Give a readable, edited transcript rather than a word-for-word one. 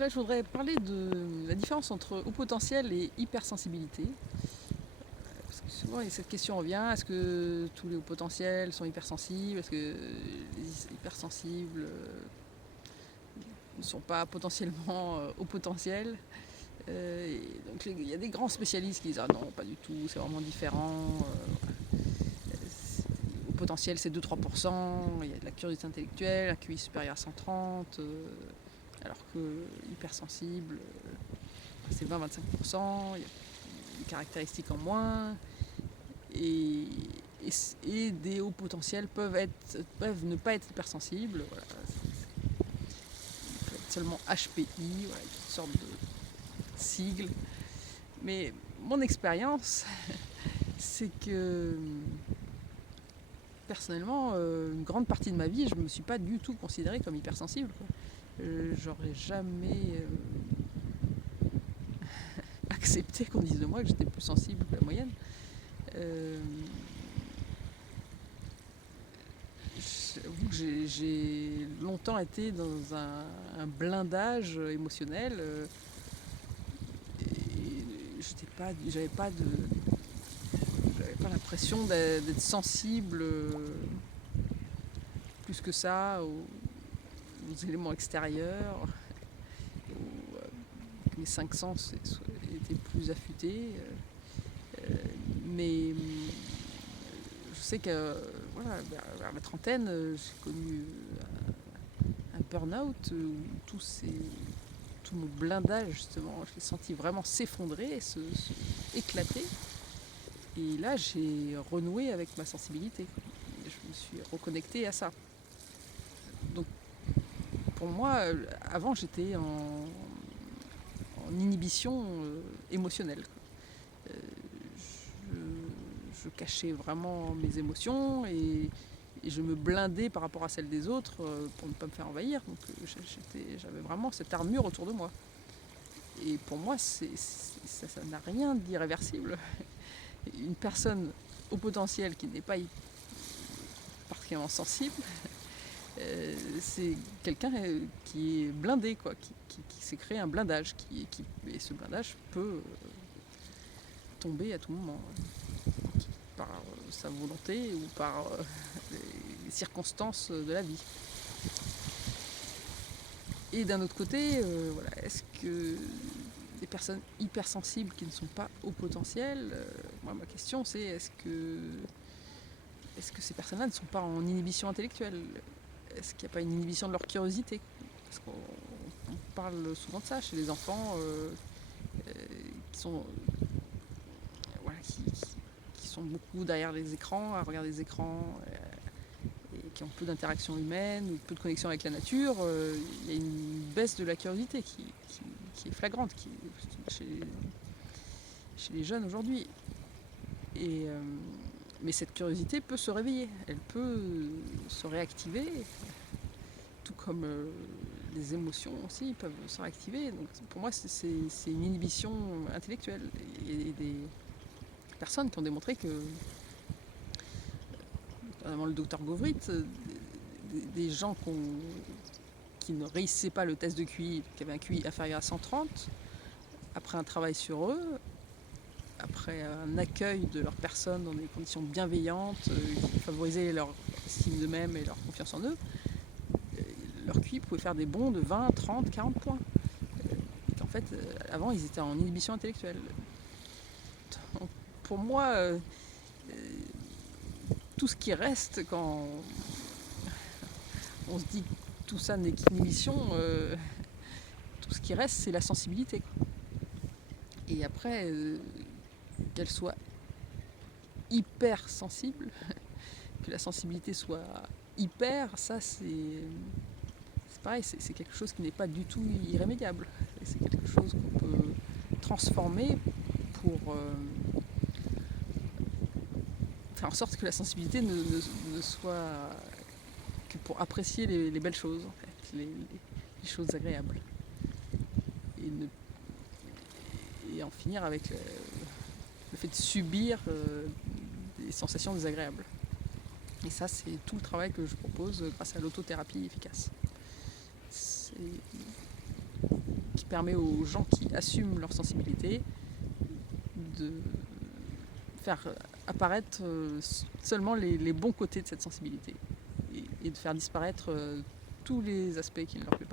Là, je voudrais parler de la différence entre haut potentiel et hypersensibilité. Parce que souvent, cette question revient, est-ce que tous les hauts potentiels sont hypersensibles? Est-ce que les hypersensibles ne sont pas potentiellement hauts potentiels? Donc il y a des grands spécialistes qui disent « Ah non, pas du tout, c'est vraiment différent. Au potentiel, c'est 2-3%, il y a de la curiosité intellectuelle, un QI supérieur à 130, alors que hypersensible, c'est 20-25%, il y a des caractéristiques en moins, et, et des hauts potentiels peuvent ne pas être hypersensibles, voilà. Ils peuvent être seulement HPI, voilà, une sorte de sigle. Mais mon expérience, c'est que personnellement, une grande partie de ma vie, je ne me suis pas du tout considérée comme hypersensible, quoi. J'aurais jamais accepté qu'on dise de moi que j'étais plus sensible que la moyenne. J'avoue que j'ai longtemps été dans un blindage émotionnel, et j'avais pas l'impression d'être sensible plus que ça aux éléments extérieurs, où mes cinq sens étaient plus affûtés. Mais je sais que voilà, vers la trentaine, j'ai connu un burn-out où tout mon blindage, justement, je l'ai senti vraiment s'effondrer, éclater. Et là, j'ai renoué avec ma sensibilité. Je me suis reconnectée à ça. Donc, pour moi, avant, j'étais en inhibition émotionnelle. Je, je cachais vraiment mes émotions et je me blindais par rapport à celles des autres pour ne pas me faire envahir. Donc j'avais vraiment cette armure autour de moi. Et pour moi, ça n'a rien d'irréversible. Une personne au potentiel qui n'est pas particulièrement sensible, c'est quelqu'un qui est blindé, quoi, qui s'est créé un blindage. Et ce blindage peut tomber à tout moment, par sa volonté ou par les circonstances de la vie. Et d'un autre côté, voilà, est-ce que des personnes hypersensibles qui ne sont pas au potentiel, moi ma question c'est est-ce que ces personnes-là ne sont pas en inhibition intellectuelle? Est-ce qu'il n'y a pas une inhibition de leur curiosité? Parce qu'on parle souvent de ça chez les enfants qui sont voilà, qui sont beaucoup derrière les écrans, à regarder les écrans, et qui ont peu d'interaction humaine ou peu de connexion avec la nature. Il y a une baisse de la curiosité qui est flagrante chez les jeunes aujourd'hui. Mais cette curiosité peut se réveiller, elle peut se réactiver, tout comme les émotions aussi peuvent se réactiver. Donc pour moi, c'est une inhibition intellectuelle. Il y a des personnes qui ont démontré que, notamment le docteur Govrit, des gens qui ne réussissaient pas le test de QI, qui avaient un QI inférieur à 130, après un travail sur eux, après un accueil de leur personne dans des conditions bienveillantes qui favorisaient leur estime d'eux-mêmes et leur confiance en eux, leur QI pouvait faire des bonds de 20, 30, 40 points. Et qu'en fait, avant, ils étaient en inhibition intellectuelle. Donc, pour moi, tout ce qui reste quand on se dit que tout ça n'est qu'inhibition, tout ce qui reste, c'est la sensibilité, quoi. Et après, qu'elle soit hyper sensible, que la sensibilité soit hyper, ça c'est pareil, c'est quelque chose qui n'est pas du tout irrémédiable. C'est quelque chose qu'on peut transformer pour faire en sorte que la sensibilité ne soit que pour apprécier les belles choses, en fait, les choses agréables. Et en finir avec le fait de subir des sensations désagréables. Et ça, c'est tout le travail que je propose grâce à l'autothérapie efficace. C'est permet aux gens qui assument leur sensibilité de faire apparaître seulement les bons côtés de cette sensibilité et de faire disparaître tous les aspects qui ne leur plaisent